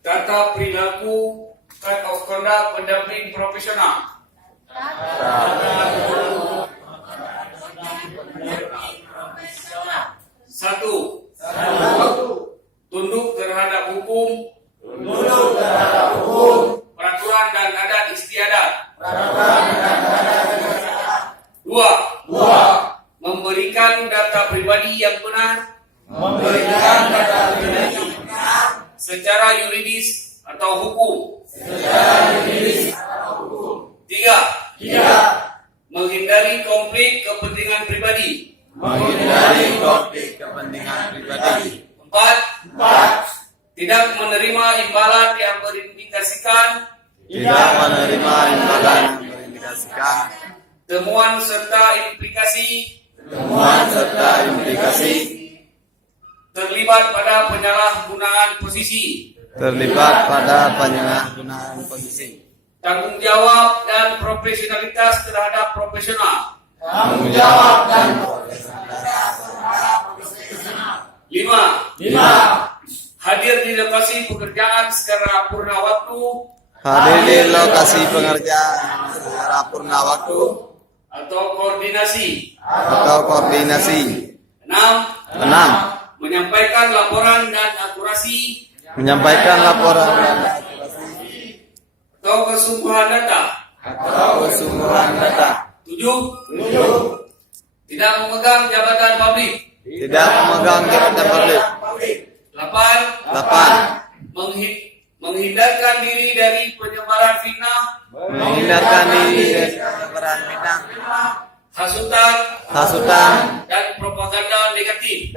Tata perilaku code of conduct pendamping profesional. Satu, tunduk terhadap hukum, peraturan dan adat istiadat. Dua, memberikan data pribadi yang benar, secara yuridis atau hukum. Tiga, menghindari konflik kepentingan pribadi. Empat, tidak menerima imbalan yang berindikasikan temuan serta implikasi terlibat pada penyalahgunaan posisi. Tanggung jawab dan profesionalitas terhadap profesional. Lima, hadir di lokasi pekerjaan secara purna waktu. Atau koordinasi. Enam, menyampaikan laporan dan akurasi. Atau kesungguhan data. Tujuh, tidak memegang jabatan publik. Delapan, menghindarkan diri dari penyebaran fitnah, hasutan, dan propaganda negatif.